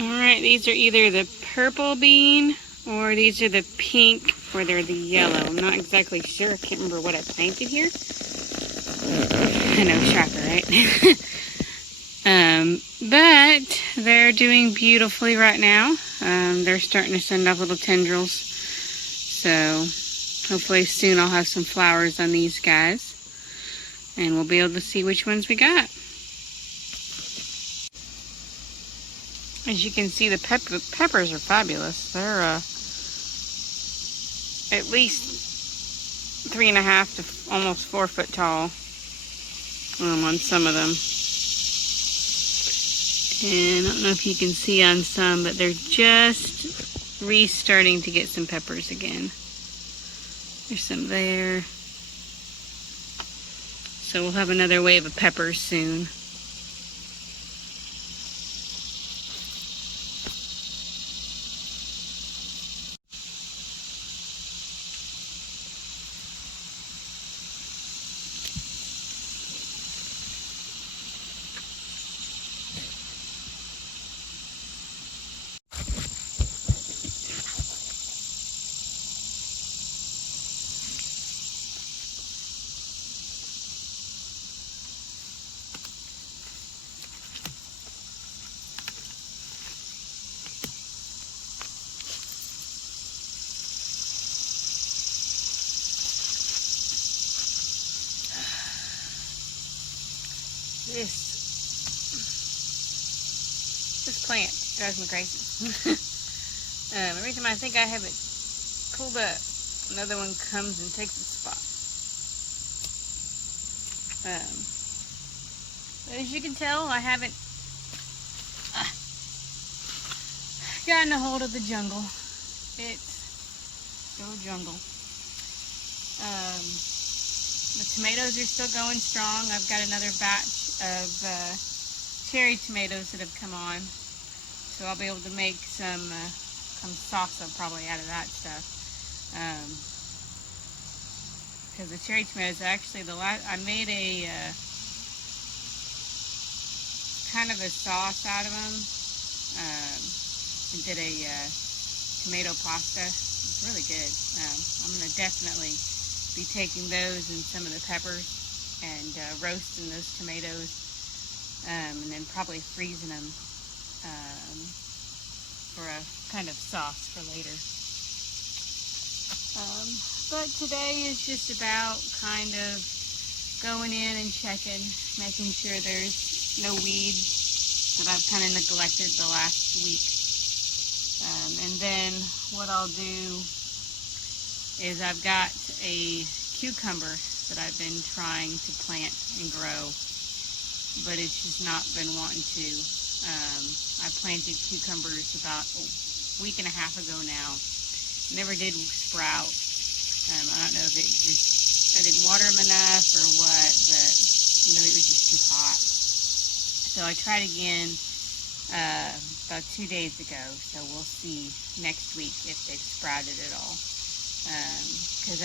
Alright, these are either the purple bean or these are the pink or they're the yellow. I'm not exactly sure. I can't remember what I planted here. I know, shocker, right? But they're doing beautifully right now. They're starting to send off little tendrils. So hopefully soon I'll have some flowers on these guys. And we'll be able to see which ones we got. As you can see, the peppers are fabulous. They're at least 3.5 to almost 4 foot tall on some of them. And I don't know if you can see on some, but they're just restarting to get some peppers again. There's some there. So we'll have another wave of peppers soon. This plant drives me crazy. Every time I think I have it pulled up, another one comes and takes its spot. But as you can tell, I haven't gotten a hold of the jungle. It's so jungle. The tomatoes are still going strong. I've got another batch of cherry tomatoes that have come on, so I'll be able to make some salsa probably out of that stuff. Because the cherry tomatoes, actually, I made a kind of a sauce out of them. And did a tomato pasta. It's really good. I'm going to definitely be taking those and some of the peppers and roasting those tomatoes, and then probably freezing them for a kind of sauce for later. But today is just about kind of going in and checking, making sure there's no weeds that I've kind of neglected the last week. And then what I'll do is I've got a cucumber that I've been trying to plant and grow, but it's just not been wanting to. I planted cucumbers about a week and a half ago now. Never did sprout. I don't know if it just, I didn't water them enough or what, but maybe it was just too hot. So I tried again about 2 days ago, so we'll see next week if they've sprouted at all. Because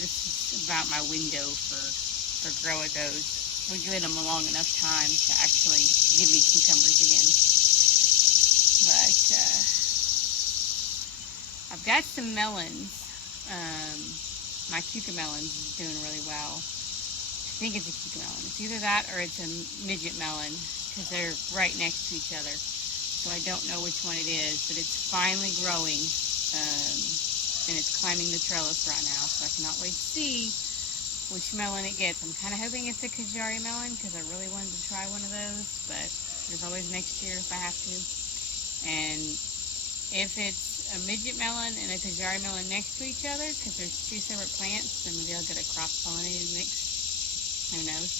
this is about my window for growing those. We're giving them a long enough time to actually give me cucumbers again. But I've got some melons. My cucamelons is doing really well. I think it's a cucamelon. It's either that or it's a midget melon, because they're right next to each other. So I don't know which one it is, but it's finally growing. And it's climbing the trellis right now, so I cannot wait to see which melon it gets. I'm kind of hoping it's a Kajari melon, because I really wanted to try one of those, but there's always next year if I have to. And if it's a midget melon and a Kajari melon next to each other, because there's 2 separate plants, then maybe I'll get a cross-pollinated mix. Who knows?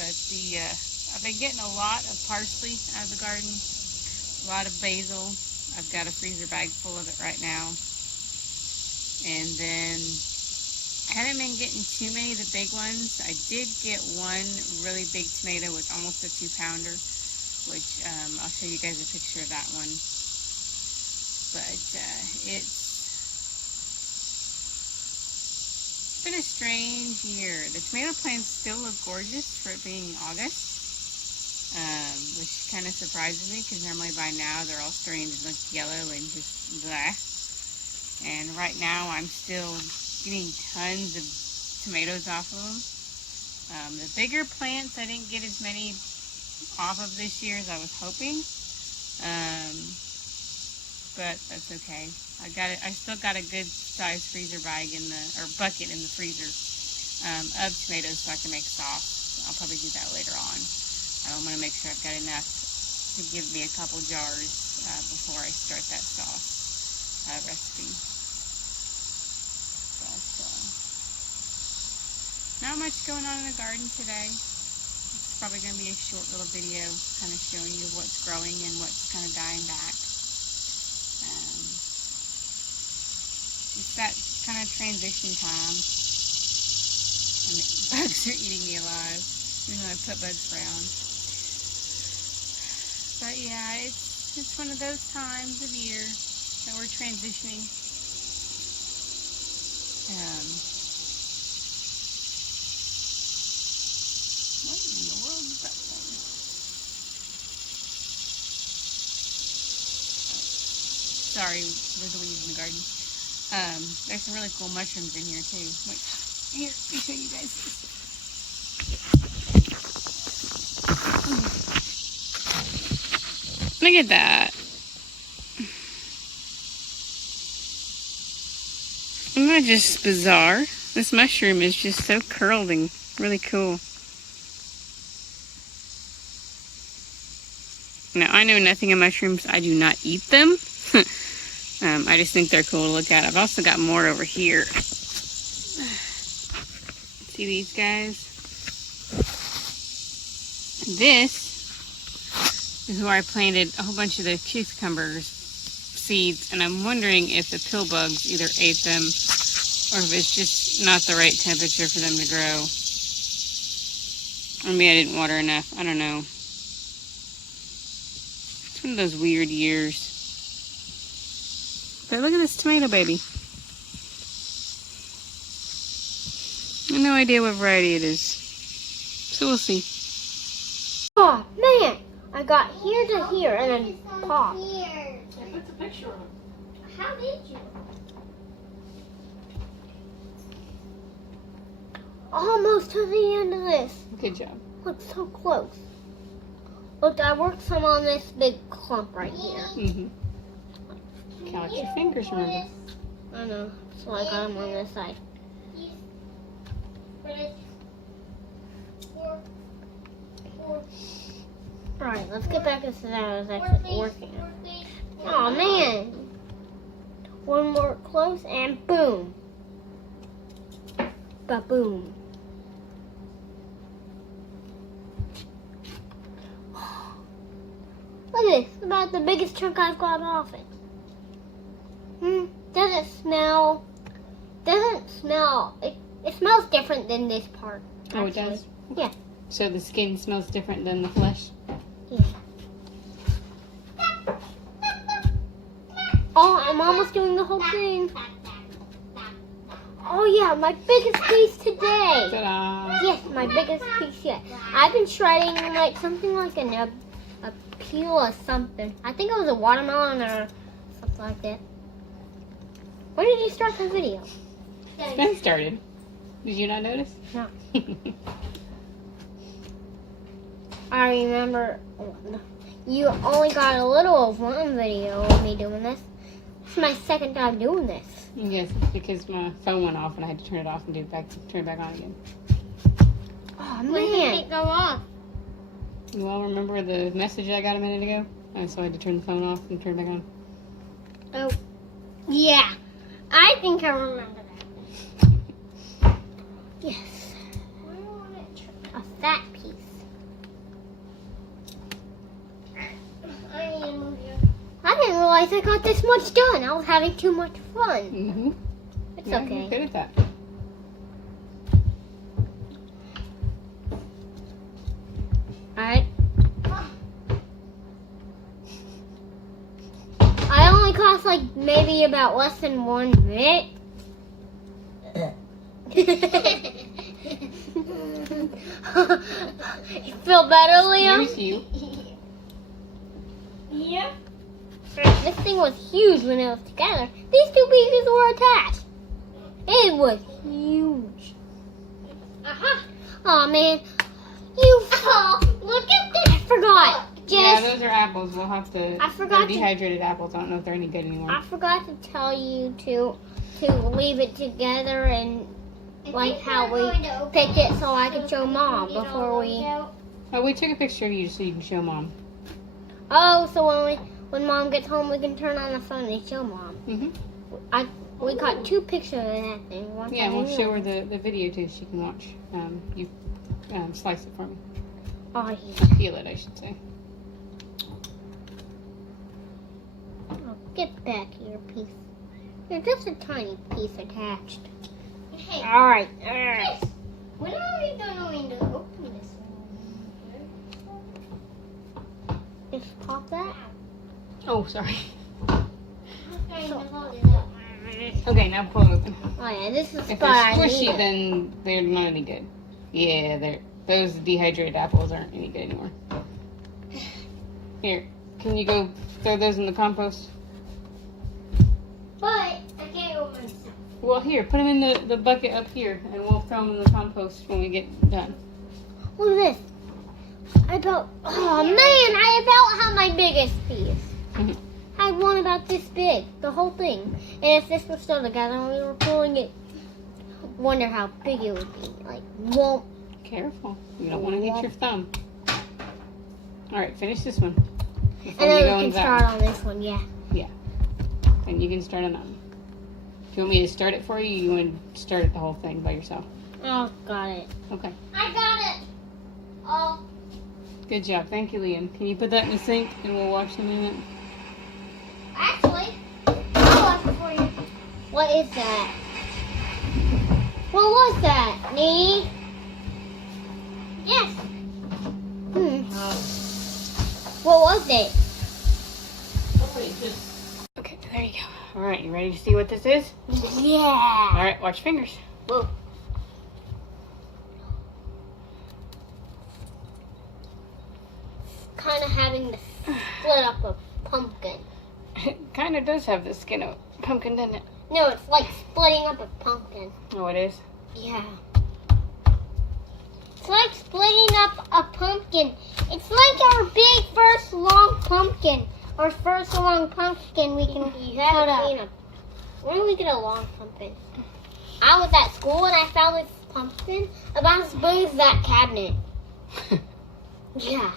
But I've been getting a lot of parsley out of the garden, a lot of basil. I've got a freezer bag full of it right now. And then I haven't been getting too many of the big ones. I did get one really big tomato with almost a 2-pounder, which I'll show you guys a picture of that one. But it's been a strange year. The tomato plants still look gorgeous for it being August. which kind of surprises me because normally by now they're all starting to look yellow and just blah. And right now I'm still getting tons of tomatoes off of them. The bigger plants I didn't get as many off of this year as I was hoping, but that's okay. I still got a good size freezer bag bucket in the freezer of tomatoes so I can make sauce. I'll probably do that later on. I'm going to make sure I've got enough to give me a couple jars before I start that sauce recipe. But not much going on in the garden today. It's probably going to be a short little video kind of showing you what's growing and what's kind of dying back. It's that kind of transition time, and the bugs are eating me alive, even though I put bugs around. But yeah, it's one of those times of year that we're transitioning. What in the world is that thing? Oh, sorry, there's a weed in the garden. There's some really cool mushrooms in here too. Wait, here, let me show you guys this. Look at that. Isn't that just bizarre? This mushroom is just so curled and really cool. Now, I know nothing of mushrooms. I do not eat them. I just think they're cool to look at. I've also got more over here. See these guys? This is where I planted a whole bunch of the cucumber seeds, and I'm wondering if the pill bugs either ate them or if it's just not the right temperature for them to grow. Or maybe I didn't water enough. I don't know. It's one of those weird years. But look at this tomato baby. I have no idea what variety it is. So we'll see. Oh man, I got here to here and then popped. I put the picture on. How did you? Almost to the end of this. Good job. Look, so close. Look, I worked some on this big clump right here. Mm-hmm. Count your fingers, remember? I know, so I got them on this side. Alright, let's get back to that I was actually working on. Oh man! One more close and boom! Ba-boom. Look at this, about the biggest chunk I've got off it. Doesn't smell, it smells different than this part. Oh, it does? Yeah. So the skin smells different than the flesh? Yeah. Oh, I'm almost doing the whole thing. Oh yeah, my biggest piece today. Ta-da! Yes, my biggest piece yet. I've been shredding like something like a peel or something. I think it was a watermelon or something like that. When did you start the video? It's been started. Did you not notice? No. I remember you only got a little of one video of me doing this. This is my second time doing this. Yes, because my phone went off and I had to turn it off and turn it back on again. Oh When did man. it go off? You all remember the message I got a minute ago? So I had to turn the phone off and turn it back on. Oh, yeah. I think I remember that. Yes. I want it A fat piece. I need to move you. I didn't realize I got this much done. I was having too much fun. Mm-hmm. It's Yeah, okay. you're good at that. Alright. I only cost like maybe about less than 1 minute. You feel better, Liam? Here's you. Yep. This thing was huge when it was together. These two pieces were attached. It was huge. Uh-huh. Oh man, you Oh, look at this. I forgot. Yeah, Just those are apples. We'll have to. I forgot they're to- dehydrated apples. I don't know if they're any good anymore. I forgot to tell you to leave it together and like how we picked it so I could show Mom before we. Oh, we took a picture of you just so you can show Mom. Oh, so when Mom gets home, we can turn on the phone and show Mom. We got 2 pictures of that thing. One Yeah, time we'll and show one. her the video too. She can watch. You slice it for me. Oh yeah. Peel it, I should say. Oh, get back here, piece. You're just a tiny piece attached. Hey, All right. Chris, when are we going to open this one? Just pop that. Oh, sorry. Okay, now hold it up. Okay, now pull it open. Oh yeah, this is the If spot they're I squishy, needed. then they're not any good. Yeah, those dehydrated apples aren't any good anymore. Here, can you go throw those in the compost? But I can't open this. Well, here, put them in the bucket up here, and we'll throw them in the compost when we get done. Look at this. Oh man, I about have my biggest piece. Mhm. I had one about this big, the whole thing. And if this was still together when we were pulling it, wonder how big it would be. Like, whoa. Careful, you don't want to hit your thumb. All right, finish this one. Before And then go we can into that start one. on this one, yeah. And you can start on that one. Do you want me to start it for you? Or you want to start it the whole thing by yourself? Oh, got it. Okay. I got it. Oh, Good job. Thank you, Liam. Can you put that in the sink and we'll wash them in it? actually, I'll wash it for you. What is that? What was that, Nee? Yes. What was it? Okay, there you go. All right, you ready to see what this is? Yeah. All right, watch your fingers. Whoa. Kind of having to split up a pumpkin. It kind of does have the skin of a pumpkin, doesn't it? No, it's like splitting up a pumpkin. Oh, it is? Yeah. It's like splitting up a pumpkin. It's like our big first long pumpkin. Our first long pumpkin we can cut up. When do we get a long pumpkin? I was at school and I found this pumpkin about as big as that cabinet. Yeah.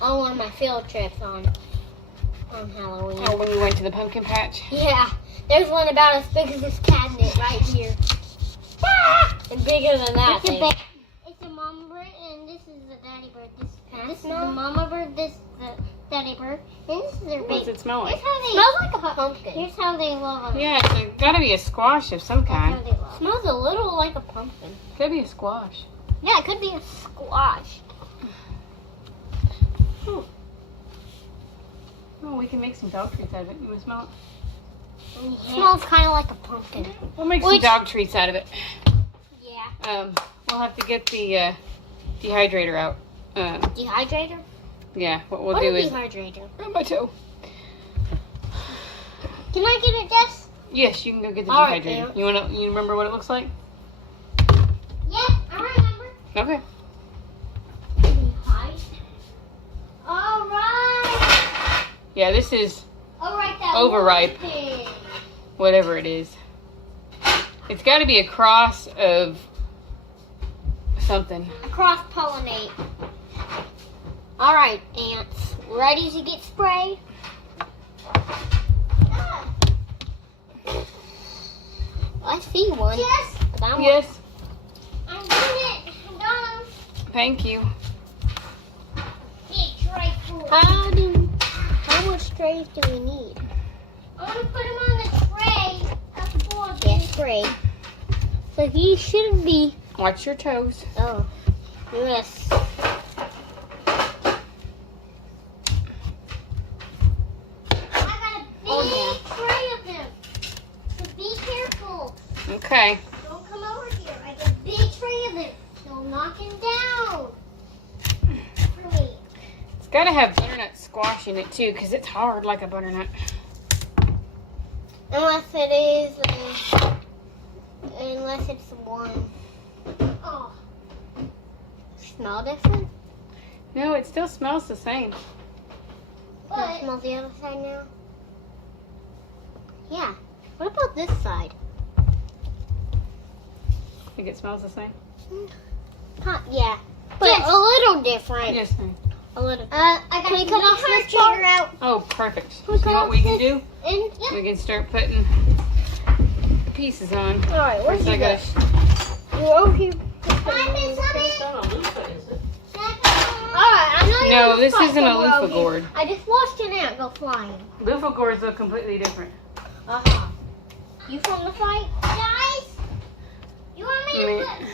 On one of my field trips on Halloween. Oh, when we went to the pumpkin patch? Yeah, there's one about as big as this cabinet right here. And bigger than that thing. It's a mama bird, and this is the daddy bird. This This is the mama bird. This is the daddy bird, and this is their What does baby. it smell like? Here's how they. Smells like a pumpkin. Here's how they love us. Yeah, it's got to be a squash of some Here's kind. how they love us. Smells a little like a pumpkin. Could be a squash. Yeah, it could be a squash. Oh, we can make some dog treats out of it. You want to smell it? Smells kind of like a pumpkin. We'll make some Which- dog treats out of it. Yeah. We'll have to get the dehydrator out. Dehydrator? Yeah, what we'll What do is is... dehydrator? Grab my toe. Can I get it, Jess? Yes, you can go get the All right, dehydrator. You remember what it looks like? Yeah, I remember. Okay. All right. Yeah, this is All right. That Overripe. one thing. whatever it is. It's got to be a cross of something. Cross pollinate. All right, ants, ready to get sprayed? I see one. Yes, But I want- Yes, I'm doing it. I'm done. thank you. Hey, try cool. How much trays do we need? I want to put them on the tray. Get sprayed. So he shouldn't be. Watch your toes. Oh, yes. I got a big Oh, tray of them. So be careful. Okay. Don't come over here. I got a big tree of them. Don't knock it down. For me. It's got to have butternut squash in it too, because it's hard like a butternut. Unless it is, unless it's one. Oh. Smell different? No, it still smells the same. Can you But smell the other side now? Yeah. What about this side? Think it smells the same? Huh, yeah. But Yes. a little different. Yes. Ma'am. A little. I Can got we cut off this figure part? out. Oh, perfect. So We you know cut what we off can this do? end? We can start putting the pieces on. Alright, where's First, I you gotta go? You're over here. Hi, Miss Honey. It's not a loofah, is it? Alright, I know No, you're this gonna isn't a fight somewhere loofah over here. gourd. I just watched an ant go flying. Loofah gourds look completely different. Uh-huh. You from the fight? Guys, you want me I mean, to put